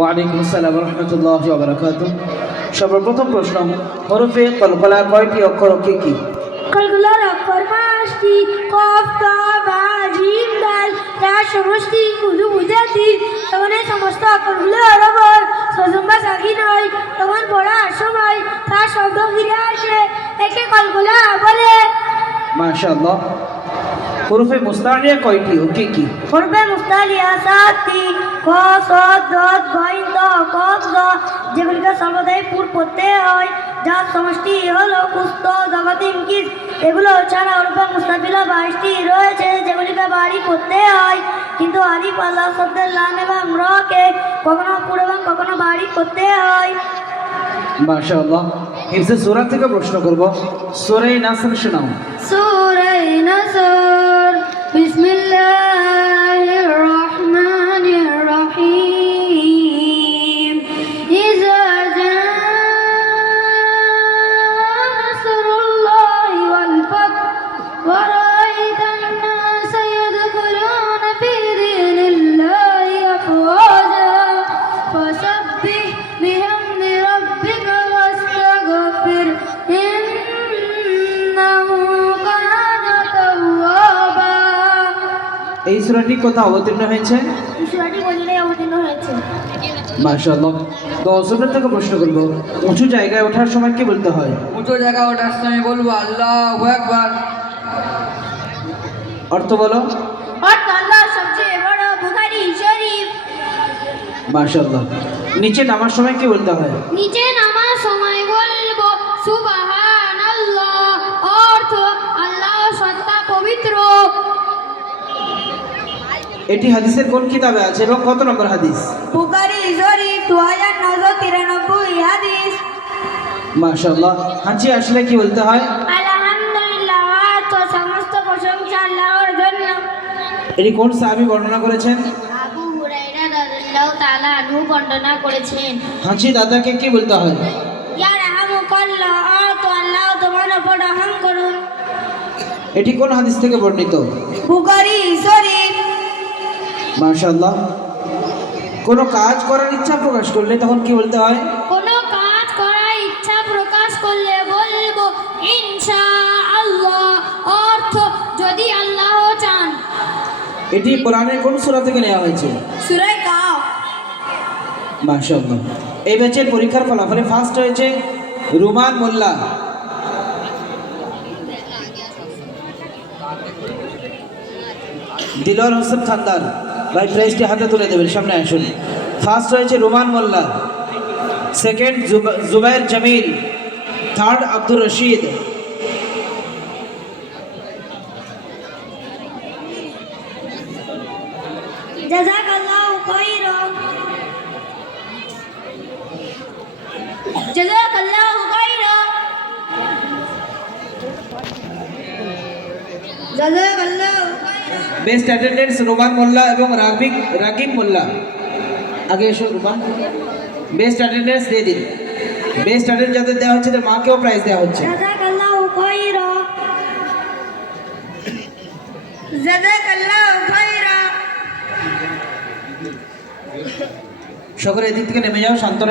ওয়ালাইকুম আসসালাম ওয়া রাহমাতুল্লাহি ওয়া বারাকাতুহু। সর্বপ্রথম প্রশ্ন, হরফে কলকলা কয়টি অক্ষর ও কি কি? কলকলার অক্ষর 5টি। কফ, তা, বা, জিম, দাল, যার সমষ্টি কুলু মুজাদ্দি। তখন এই সমস্ত অক্ষরগুলো হরফ সজম বা সাকিন হয়। তখন পড়ার সময় তার শব্দ ফিরে আসে, একে কলকলা বলে। মাশাআল্লাহ। হরফে মুস্তাআলিয়া কয়টি ও কি কি? হরফে মুস্তালিয়া 7টি। ক, স, দ, গইন, ত, কফ, জ, যেগুলিকে সর্বদাই পুর পড়তে হয়, যার সমষ্টি হলো কুস্ত, জগতিম, কিস। এগুলো ছাড়া হরফে মুস্তাফিলা 22টি রয়েছে, যেগুলিকে বাড়ি পড়তে হয়, কিন্তু আলিফ আল্লাহ শব্দের লাম এবং রকে কখনো পুর এবং কখনো বাড়ি পড়তে হয়। মাশাআল্লাহ। হিফজে সূরা থেকে প্রশ্ন করব, সূরা নাসর শোনাও। সূরা নাসর। বিসমিল্লাহির রহমানির রহিম। ইযা জাআ নাসরুল্লাহি ওয়াল ফাth ওয়া রাআইতান নাসা ইয়াদখুলুনা ফি দীনিল্লাহি আফওয়াজা ফাসাব্বিহ বিহামদি রাব্বিকা ওয়াস্তাগফির ইন্নাহু কানা তাওয়াবা। এই সূরাটি কোথায় অবতীর্ণ হয়েছে? এই সূরাটি মদিনায় অবতীর্ণ হয়েছে। মাশাআল্লাহ। তো সূরা থেকে প্রশ্ন করব, উঁচু জায়গায় ওঠার সময় কি বলতে হয়? উঁচু জায়গা ওঠার সময় বলবো আল্লাহু আকবার। অর্থ বলো। অর্থ আল্লাহর সবচেয়ে বড়। বুখারী শরীফ। মাশাআল্লাহ। নিচে নামার সময় কি বলতে হয়? নিচে নামার সময় বলবো সুবহানাল্লাহ। অর্থ আল্লাহ সত্তা পবিত্র। এটি হাদিসের কোন কিতাবে আছে এবং কত নম্বর হাদিস? বুখারী শরীফ 2993 হাদিস। মাশাআল্লাহ। হাঁচি আসলে কি বলতে হয়? আলহামদুলিল্লাহ। তো সমস্ত প্রশংসা আল্লাহর জন্য। এটি কোন সাহাবী বর্ণনা করেছেন? আবু হুরায়রা রাদিয়াল্লাহু তাআলা আনহু বর্ণনা করেছেন। হাঁচি দাদাকে কি বলতে হয়? ইয়া রাহমুকাল্লাহ। তো আল্লাহ তোমার উপর রহম করুন। এটি কোন হাদিস থেকে বর্ণিত? বুখারী শরীফ। মাশাআল্লাহ। কোনো কাজ করার ইচ্ছা প্রকাশ করলে তখন কি বলতে হয়? কোনো কাজ করার ইচ্ছা প্রকাশ করলে বলবো ইনশাআল্লাহ। অর্থ যদি আল্লাহ চান। এটি কোরআনের কোন সূরা থেকে নেওয়া হয়েছে? সূরা কাফ। মাশাআল্লাহ। এই ব্যাচের পরীক্ষার ফলাফলে ফার্স্ট হয়েছে রুমান মোল্লা। দিলওয়ার হোসেন খানদার ভাই, প্রাইজটি হাতে তুলে দেবেন, সামনে আসুন। ফার্স্ট হয়েছে রুমান মোল্লা, সেকেন্ড জুবাইর জামিল, থার্ড আব্দুর রশিদ। জাযাকাল্লাহু খাইরান। জাযাকাল্লাহু খাইরান। জাযাকাল্লাহু খাইরান। বেস্ট অ্যাটেন্ডেন্স রুমান মোল্লা এবং রাকিব মোল্লা। আগে এসো রুমান। বেস্ট অ্যাটেন্ডেন্স দিয়ে দিন। বেস্ট অ্যাটেন্ডেন্স যাদের দেওয়া হচ্ছে তাদের মাকেও প্রাইজ দেওয়া হচ্ছে। জাযাকাল্লাহু খাইরান। জাযাকাল্লাহু খাইরান। সকলে এদিক থেকে নেমে যাও, শান্ত